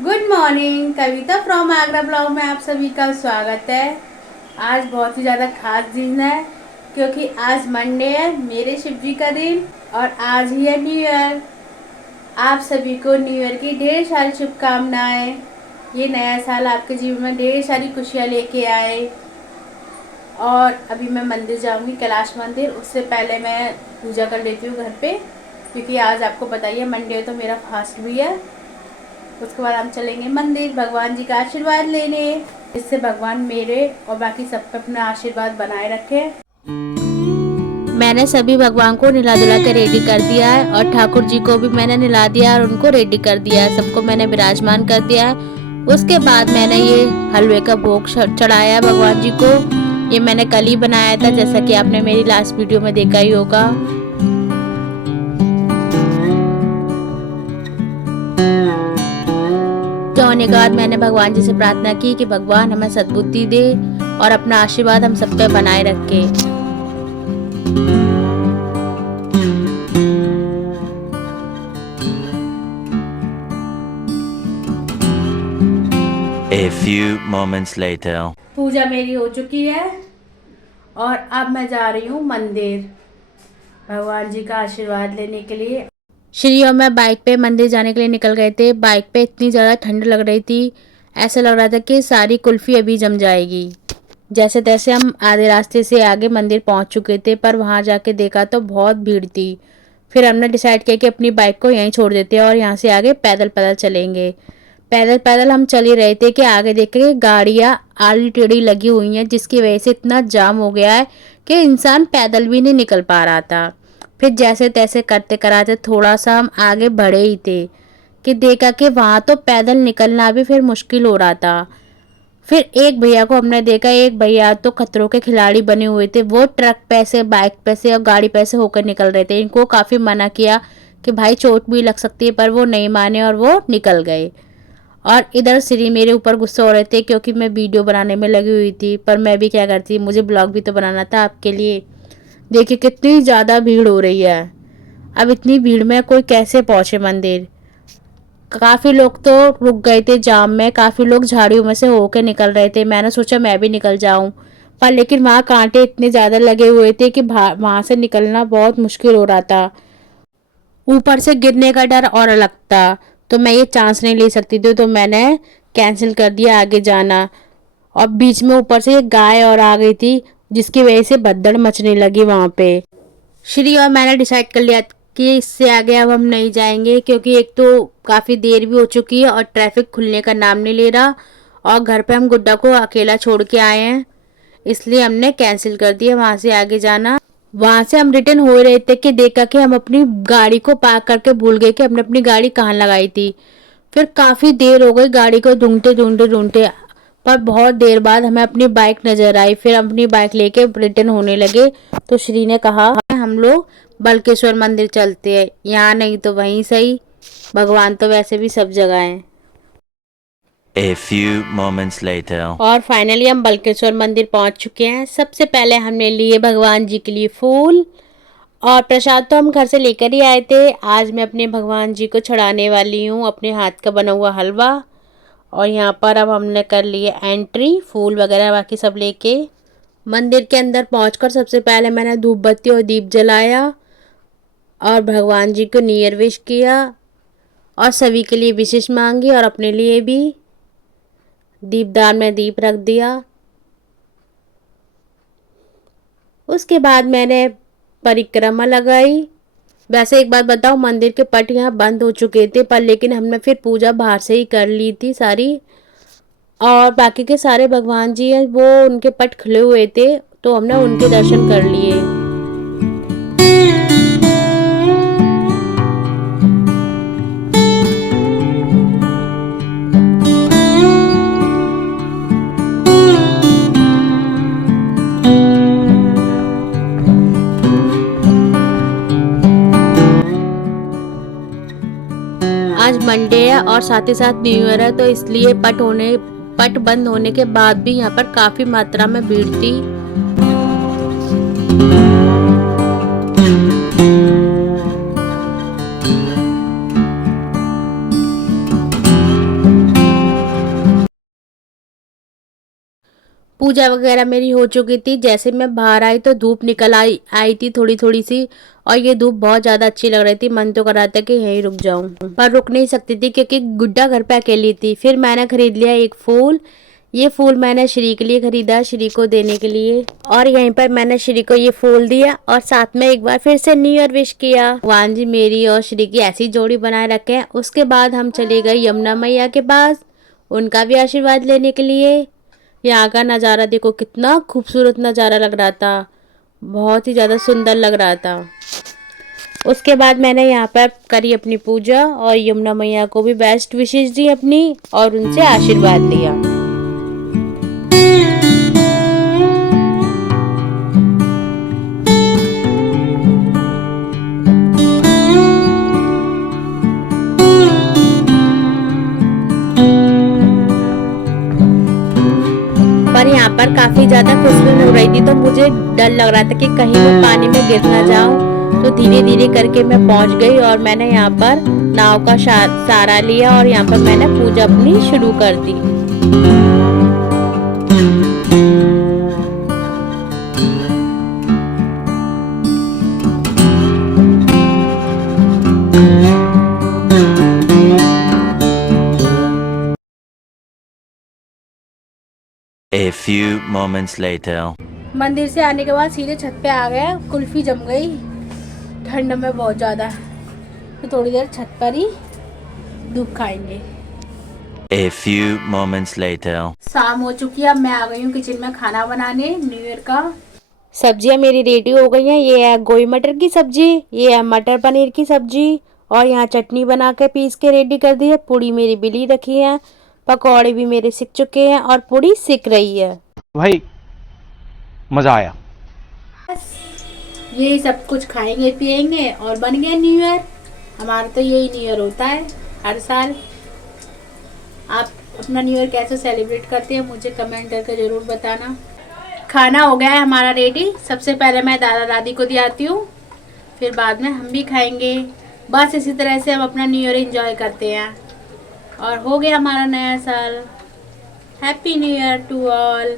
Good morning, Kavita from Agra blog में आप सभी का स्वागत है। आज बहुत ही ज़्यादा खास दिन है क्योंकि आज मंडे है, मेरे शिव जी का दिन, और आज ही है न्यू ईयर। आप सभी को न्यू ईयर की ढेर सारी शुभकामनाएं। ये नया साल आपके जीवन में ढेर सारी खुशियाँ लेके आए। और अभी मैं मंदिर जाऊंगी, कैलाश मंदिर। उससे पहले मैं पूजा कर लेती हूँ घर पे, क्योंकि आज आपको बताइए मंडे तो मेरा फास्ट भी है। उसके बाद हम चलेंगे मंदिर भगवान जी का आशीर्वाद लेने, इससे भगवान मेरे और बाकी सब पे अपना आशीर्वाद बनाए रखे। मैंने सभी भगवान को नहला धुला के रेडी कर दिया है और ठाकुर जी को भी मैंने नहला दिया और उनको रेडी कर दिया है। सबको मैंने विराजमान कर दिया है। उसके बाद मैंने ये हलवे का भोग चढ़ाया है भगवान जी को। ये मैंने कल ही बनाया था, जैसा कि आपने मेरी लास्ट वीडियो में देखा ही होगा। होने के बाद मैंने भगवान जी से प्रार्थना की कि भगवान हमें सद्बुद्धि दे और अपना आशीर्वाद हम सब पे बनाए रखे। A few moments later. पूजा मेरी हो चुकी है और अब मैं जा रही हूँ मंदिर भगवान जी का आशीर्वाद लेने के लिए। श्री और मैं बाइक पे मंदिर जाने के लिए निकल गए थे। बाइक पे इतनी ज़्यादा ठंड लग रही थी, ऐसा लग रहा था कि सारी कुल्फ़ी अभी जम जाएगी। जैसे तैसे हम आधे रास्ते से आगे मंदिर पहुंच चुके थे, पर वहां जाके देखा तो बहुत भीड़ थी। फिर हमने डिसाइड किया कि अपनी बाइक को यहीं छोड़ देते हैं और यहाँ से आगे पैदल पैदल चलेंगे। पैदल पैदल हम चल ही रहे थे कि आगे देख के गाड़ियाँ आड़ी टेढ़ी लगी हुई हैं, जिसकी वजह से इतना जाम हो गया है कि इंसान पैदल भी नहीं निकल पा रहा था। फिर जैसे तैसे करते कराते थोड़ा सा हम आगे बढ़े ही थे कि देखा कि वहाँ तो पैदल निकलना भी फिर मुश्किल हो रहा था। फिर एक भैया को हमने देखा, एक भैया तो खतरों के खिलाड़ी बने हुए थे। वो ट्रक पे से, बाइक पे से और गाड़ी पे से होकर निकल रहे थे। इनको काफ़ी मना किया कि भाई चोट भी लग सकती है, पर वो नहीं माने और वो निकल गए। और इधर श्री मेरे ऊपर गुस्सा हो रहे थे क्योंकि मैं वीडियो बनाने में लगी हुई थी, पर मैं भी क्या करती, मुझे ब्लॉग भी तो बनाना था आपके लिए। देखिए कितनी ज़्यादा भीड़ हो रही है। अब इतनी भीड़ में कोई कैसे पहुँचे मंदिर। काफ़ी लोग तो रुक गए थे जाम में, काफ़ी लोग झाड़ियों में से होके निकल रहे थे। मैंने सोचा मैं भी निकल जाऊं, पर लेकिन वहाँ कांटे इतने ज़्यादा लगे हुए थे कि वहाँ से निकलना बहुत मुश्किल हो रहा था। ऊपर से गिरने का डर और अलग था, तो मैं ये चांस नहीं ले सकती थी, तो मैंने कैंसिल कर दिया आगे जाना। और बीच में ऊपर से एक गाय और आ गई थी, जिसकी वजह से भगदड़ मचने लगी वहाँ पे। श्री और मैंने डिसाइड कर लिया कि इससे आगे अब हम नहीं जाएंगे, क्योंकि एक तो काफ़ी देर भी हो चुकी है और ट्रैफिक खुलने का नाम नहीं ले रहा, और घर पे हम गुड्डा को अकेला छोड़ के आए हैं, इसलिए हमने कैंसिल कर दिया वहाँ से आगे जाना। वहाँ से हम रिटर्न हो रहे थे कि देखा कि हम अपनी गाड़ी को पार्क करके भूल गए कि हमने अपनी गाड़ी कहाँ लगाई थी। फिर काफ़ी देर हो गई गाड़ी को ढूंढते ढूंढते ढूंढते, पर बहुत देर बाद हमें अपनी बाइक नज़र आई। फिर हम अपनी बाइक लेके रिटर्न होने लगे, तो श्री ने कहा हम लोग बल्केश्वर मंदिर चलते हैं, यहाँ नहीं तो वहीं सही, भगवान तो वैसे भी सब जगह हैं। A few moments later. और फाइनली हम बल्केश्वर मंदिर पहुंच चुके हैं। सबसे पहले हमने लिए भगवान जी के लिए फूल, और प्रसाद तो हम घर से लेकर ही आए थे। आज मैं अपने भगवान जी को चढ़ाने वाली हूँ अपने हाथ का बना हुआ हलवा। और यहाँ पर अब हमने कर लिए एंट्री, फूल वगैरह बाकी सब लेके। मंदिर के अंदर पहुंचकर सबसे पहले मैंने धूप बत्ती और दीप जलाया और भगवान जी को न्यू ईयर विश किया, और सभी के लिए विशेष मांगी और अपने लिए भी। दीपदान में दीप रख दिया। उसके बाद मैंने परिक्रमा लगाई। वैसे एक बात बताओ, मंदिर के पट यहाँ बंद हो चुके थे, पर लेकिन हमने फिर पूजा बाहर से ही कर ली थी सारी, और बाकी के सारे भगवान जी हैं वो उनके पट खुले हुए थे, तो हमने उनके दर्शन कर लिए। आज मंडे है और साथ ही साथ न्यू ईयर है, तो इसलिए पट बंद होने के बाद भी यहाँ पर काफी मात्रा में भीड़ थी। पूजा वगैरह मेरी हो चुकी थी। जैसे मैं बाहर आई तो धूप निकल आई थी थोड़ी थोड़ी सी, और ये धूप बहुत ज़्यादा अच्छी लग रही थी। मन तो कर रहा था कि यहीं रुक जाऊं, पर रुक नहीं सकती थी क्योंकि गुड्डा घर पे अकेली थी। फिर मैंने खरीद लिया एक फूल। ये फूल मैंने श्री के लिए खरीदा, श्री को देने के लिए, और यहीं पर मैंने श्री को ये फूल दिया और साथ में एक बार फिर से न्यू ईयर विश किया। भगवान जी मेरी और श्री की ऐसी जोड़ी बनाए रखें। उसके बाद हम चले गए यमुना मैया के पास, उनका भी आशीर्वाद लेने के लिए। यहाँ का नज़ारा देखो, कितना खूबसूरत नज़ारा लग रहा था, बहुत ही ज़्यादा सुंदर लग रहा था। उसके बाद मैंने यहाँ पर करी अपनी पूजा और यमुना मैया को भी बेस्ट विशेष दी अपनी, और उनसे आशीर्वाद लिया। पर यहाँ पर काफ़ी ज़्यादा फिसलन हो रही थी, तो मुझे डर लग रहा था कि कहीं मैं पानी में गिर ना जाऊँ। तो धीरे धीरे करके मैं पहुँच गई और मैंने यहाँ पर नाव का सहारा लिया और यहाँ पर मैंने पूजा अपनी शुरू कर दी। A few moments later. मंदिर से आने के बाद सीधे छत पे आ गए। कुल्फी जम गई ठंड में बहुत ज़्यादा, तो थोड़ी देर छत पर ही धूप खाएंगे। A few moments later. शाम हो चुकी है, अब मैं आ गई हूँ किचन में खाना बनाने न्यू ईयर का। सब्जियाँ मेरी रेडी हो गई हैं। ये है गोई मटर की सब्जी, ये है मटर पनीर की सब्जी, और यहाँ चटनी बना के पीस के रेडी कर दी है। पूड़ी मेरी बिली रखी है, पकौड़े भी मेरे सिक चुके हैं और पूड़ी सिक रही है। भाई मजा आया। यही सब कुछ खाएंगे पिएंगे और बन गया न्यू ईयर। हमारा तो यही न्यू ईयर होता है हर साल। आप अपना न्यू ईयर कैसे सेलिब्रेट करते हैं मुझे कमेंट करके ज़रूर बताना। खाना हो गया है हमारा रेडी। सबसे पहले मैं दादा दादी को दिलाती हूँ, फिर बाद में हम भी खाएंगे। बस इसी तरह से हम अपना न्यू ईयर एंजॉय करते हैं। और हो गया हमारा नया साल। Happy new year to all.